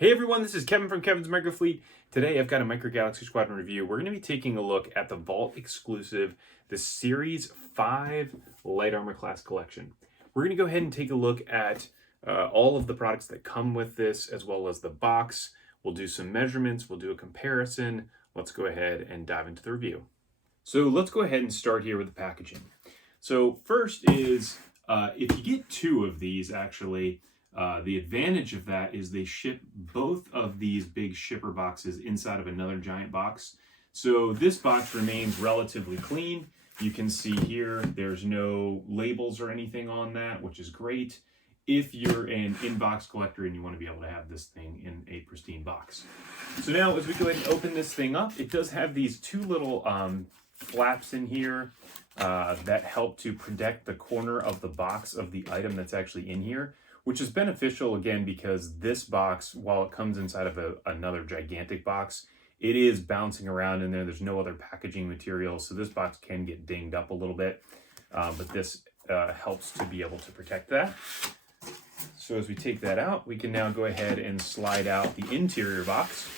Hey everyone, this is Kevin from Kevin's Micro Fleet. Today I've got a Micro Galaxy Squadron review. We're going to be taking a look at the Vault exclusive, the Series 5 Light Armor Class Collection. We're going to go ahead and take a look at all of the products that come with this, as well as the box. We'll do some measurements, we'll do a comparison. Let's go ahead and dive into the review. So let's go ahead and start here with the packaging. So first is, if you get two of these actually, the advantage of that is they ship both of these big shipper boxes inside of another giant box. So this box remains relatively clean. You can see here, there's no labels or anything on that, which is great if you're an in-box collector and you want to be able to have this thing in a pristine box. So now as we go ahead and open this thing up, it does have these two little flaps in here that help to protect the corner of the box of the item that's actually in here, which is beneficial again because this box, while it comes inside of another gigantic box, it is bouncing around in there. There's no other packaging material, so this box can get dinged up a little bit, but this helps to be able to protect that. So as we take that out, we can now go ahead and slide out the interior box.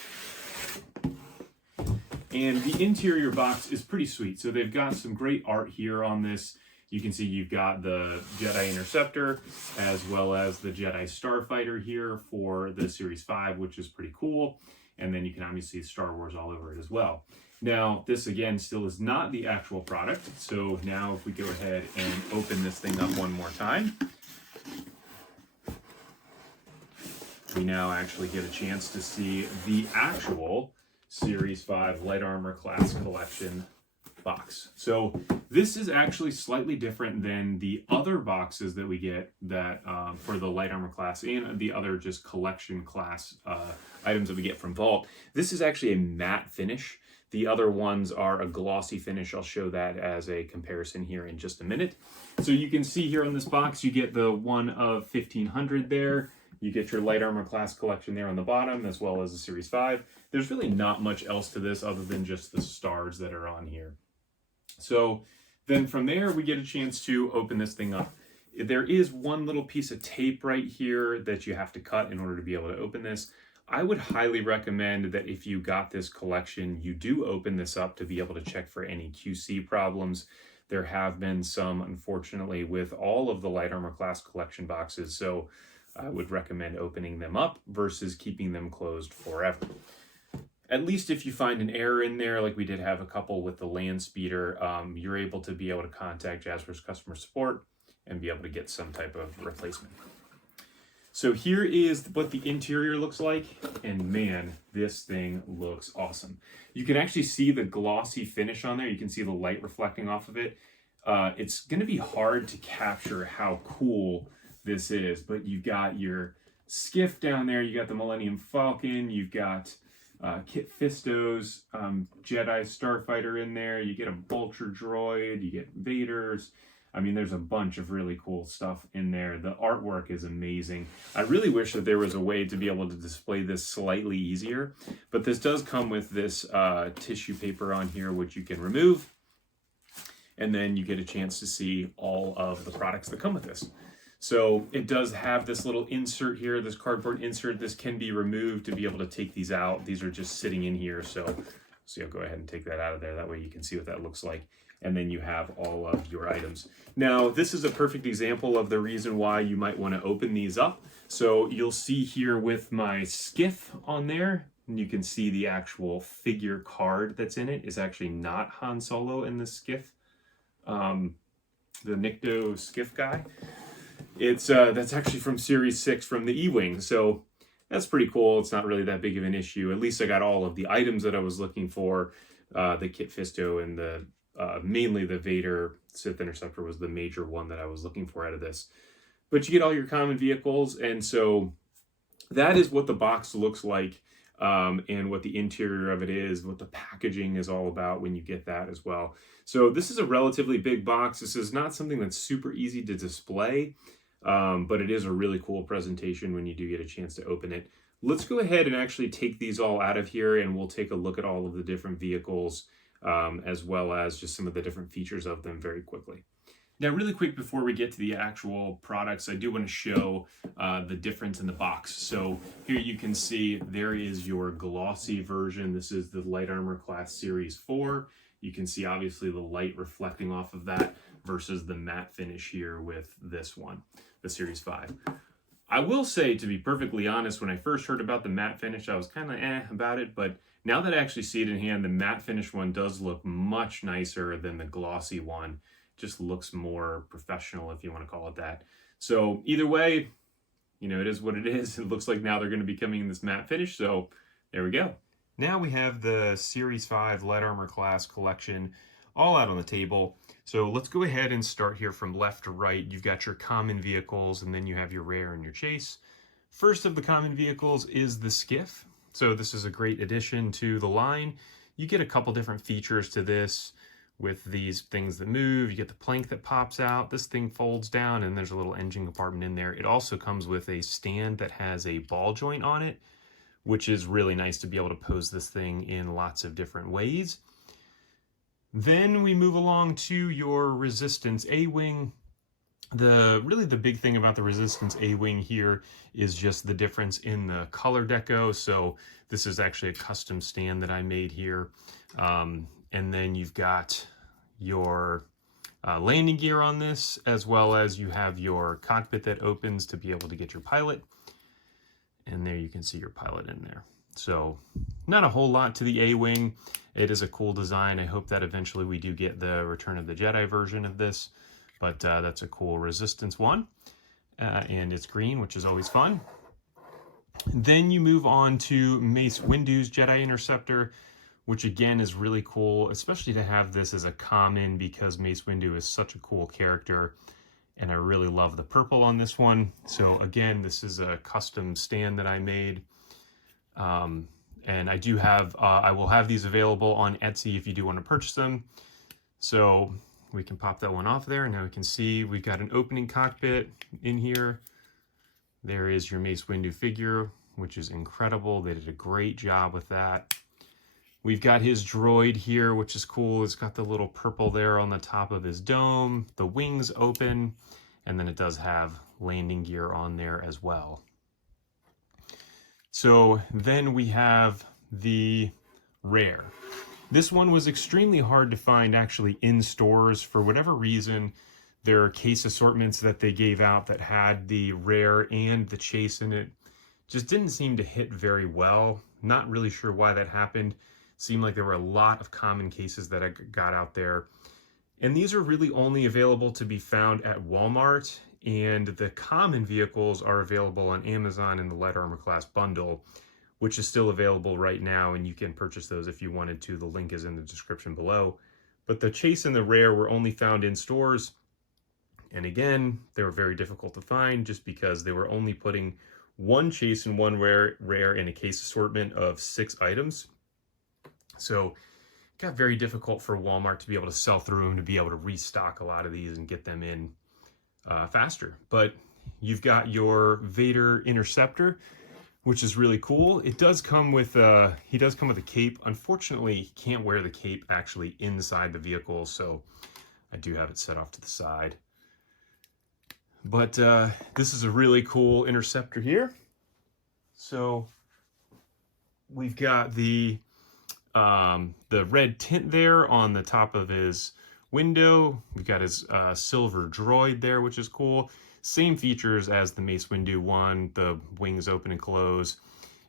And the interior box is pretty sweet. So they've got some great art here on this. You can see you've got the Jedi Interceptor as well as the Jedi Starfighter here for the Series 5, which is pretty cool. And then you can obviously see Star Wars all over it as well. Now, this again still is not the actual product. So now if we go ahead and open this thing up one more time, we now actually get a chance to see the actual Series 5 Light Armor Class Collection box. So this is actually slightly different than the other boxes that we get that for the Light Armor Class and the other just collection class items that we get from Vault. This is actually a matte finish. The other ones are a glossy finish. I'll show that as a comparison here in just a minute. So you can see here on this box, you get the one of 1500 there. You get your Light Armor Class collection there on the bottom, as well as the Series 5. There's really not much else to this other than just the stars that are on here. So then from there, we get a chance to open this thing up. There is one little piece of tape right here that you have to cut in order to be able to open this. I would highly recommend that if you got this collection, you do open this up to be able to check for any QC problems. There have been some, unfortunately, with all of the Light Armor Class collection boxes. So I would recommend opening them up versus keeping them closed forever. At least if you find an error in there, like we did have a couple with the land speeder, you're able to be able to contact Jazwares customer support and be able to get some type of replacement. So here is what the interior looks like, and man, this thing looks awesome. You can actually see the glossy finish on there. You can see the light reflecting off of it. It's going to be hard to capture how cool this is, but you've got your skiff down there, you got the Millennium Falcon, you've got Kit Fisto's Jedi Starfighter in there, you get a Vulture droid, you get Vader's. I mean, there's a bunch of really cool stuff in there. The artwork is amazing. I really wish that there was a way to be able to display this slightly easier, but this does come with this tissue paper on here, which you can remove, and then you get a chance to see all of the products that come with this. So it does have this little insert here, this cardboard insert. This can be removed to be able to take these out. These are just sitting in here. So I'll go ahead and take that out of there. That way you can see what that looks like. And then you have all of your items. Now, this is a perfect example of the reason why you might want to open these up. So you'll see here with my skiff on there, and you can see the actual figure card that's in it is actually not Han Solo in the skiff, the Nikto skiff guy. It's that's actually from Series 6 from the E-Wing, so that's pretty cool. It's not really that big of an issue. At least I got all of the items that I was looking for. The Kit Fisto and the mainly the Vader Sith Interceptor was the major one that I was looking for out of this. But you get all your common vehicles, and so that is what the box looks like, and what the interior of it is, what the packaging is all about when you get that as well. So this is a relatively big box. This is not something that's super easy to display, but it is a really cool presentation when you do get a chance to open it. Let's go ahead and actually take these all out of here, and we'll take a look at all of the different vehicles, as well as just some of the different features of them very quickly. Now, really quick before we get to the actual products, I do want to show the difference in the box. So here you can see there is your glossy version. This is the Light Armor Class Series 4. You can see obviously the light reflecting off of that versus the matte finish here with this one, the Series 5. I will say, to be perfectly honest, when I first heard about the matte finish, I was kind of about it, but now that I actually see it in hand, the matte finish one does look much nicer than the glossy one. Just looks more professional, if you want to call it that. So either way, you know, it is what it is. It looks like now they're going to be coming in this matte finish, so there we go. Now we have the Series 5 Light Armor Class collection all out on the table. So let's go ahead and start here from left to right. You've got your common vehicles, and then you have your rare and your chase. First of the common vehicles is the skiff. So this is a great addition to the line. You get a couple different features to this with these things that move. You get the plank that pops out. This thing folds down, and there's a little engine compartment in there. It also comes with a stand that has a ball joint on it, which is really nice to be able to pose this thing in lots of different ways. Then we move along to your Resistance A-Wing. Really the big thing about the Resistance A-Wing here is just the difference in the color deco. So this is actually a custom stand that I made here. And then you've got your landing gear on this, as well as you have your cockpit that opens to be able to get your pilot. And there you can see your pilot in there. So not a whole lot to the A-Wing. It is a cool design. I hope that eventually we do get the Return of the Jedi version of this. But that's a cool Resistance one. And it's green, which is always fun. Then you move on to Mace Windu's Jedi Interceptor, which again is really cool, especially to have this as a common because Mace Windu is such a cool character, and I really love the purple on this one. So again, this is a custom stand that I made, and I do have, I will have these available on Etsy if you do want to purchase them. So we can pop that one off there. Now we can see we've got an opening cockpit in here. There is your Mace Windu figure, which is incredible. They did a great job with that. We've got his droid here, which is cool. It's got the little purple there on the top of his dome. The wings open, and then it does have landing gear on there as well. So then we have the rare. This one was extremely hard to find actually in stores. For whatever reason, there are case assortments that they gave out that had the rare and the chase in it. Just didn't seem to hit very well. Not really sure why that happened. Seemed like there were a lot of common cases that I got out there. And these are really only available to be found at Walmart, and the common vehicles are available on Amazon in the Light Armor Class bundle, which is still available right now, and you can purchase those if you wanted to. The link is in the description below. But the chase and the rare were only found in stores, and again, they were very difficult to find just because they were only putting one chase and one rare in a case assortment of 6 items. So it got very difficult for Walmart to be able to sell through them, to be able to restock a lot of these and get them in faster. But you've got your Vader Interceptor, which is really cool. It does come with he does come with a cape. Unfortunately, he can't wear the cape actually inside the vehicle, so I do have it set off to the side. But this is a really cool interceptor here. So we've got the red tint there on the top of his window. We've got his silver droid there, which is cool. Same features as the Mace Windu one. The wings open and close,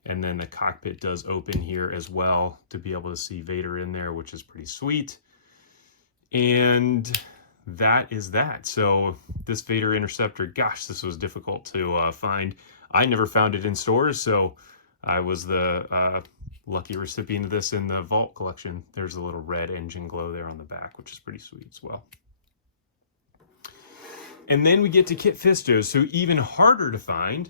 and then the cockpit does open here as well to be able to see Vader in there, which is pretty sweet. And that is that. So this Vader Interceptor, gosh, this was difficult to find. I never found it in stores, so I was the lucky recipient of this in the Vault collection. There's a little red engine glow there on the back, which is pretty sweet as well. And then we get to Kit Fisto, so even harder to find.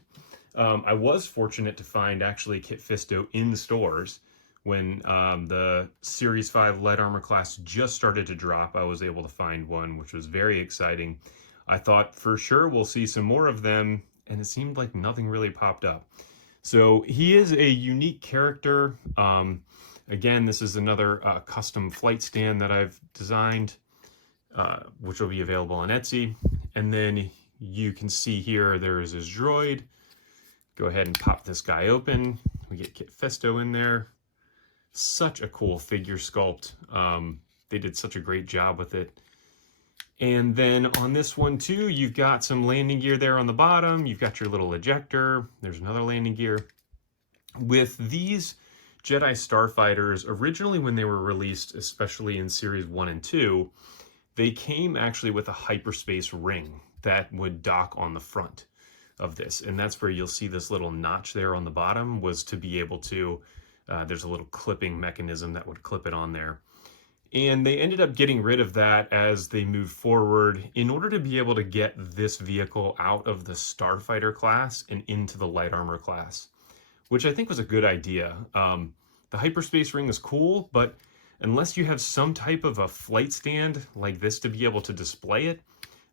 I was fortunate to find actually Kit Fisto in stores when the Series 5 Light Armor class just started to drop. I was able to find one, which was very exciting. I thought for sure we'll see some more of them, and it seemed like nothing really popped up. So he is a unique character. Again, this is another custom flight stand that I've designed. which will be available on Etsy. And then you can see here, there is his droid. Go ahead and pop this guy open. We get Kit Fisto in there. Such a cool figure sculpt. They did such a great job with it. And then on this one too, you've got some landing gear there on the bottom. You've got your little ejector. There's another landing gear. With these Jedi Starfighters, originally when they were released, especially in Series 1 and 2, they came actually with a hyperspace ring that would dock on the front of this. And that's where you'll see this little notch there on the bottom, was to be able to, there's a little clipping mechanism that would clip it on there. And they ended up getting rid of that as they moved forward in order to be able to get this vehicle out of the Starfighter class and into the light armor class, which I think was a good idea. The hyperspace ring is cool, but unless you have some type of a flight stand like this to be able to display it,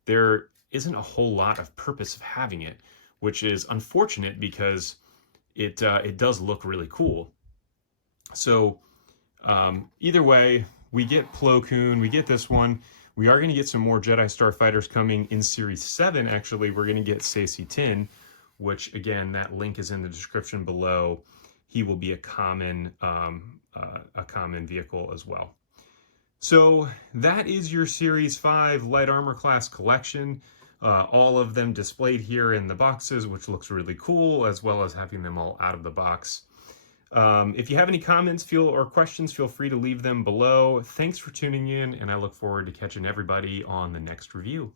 there isn't a whole lot of purpose of having it, which is unfortunate because it does look really cool. So either way, we get Plo Koon, we get this one. We are going to get some more Jedi Starfighters coming in Series 7, actually. We're going to get Saesee Tiin, which, again, that link is in the description below. He will be a common vehicle as well. So that is your Series 5 Light Armor Class collection. All of them displayed here in the boxes, which looks really cool, as well as having them all out of the box. If you have any comments or questions, feel free to leave them below. Thanks for tuning in, and I look forward to catching everybody on the next review.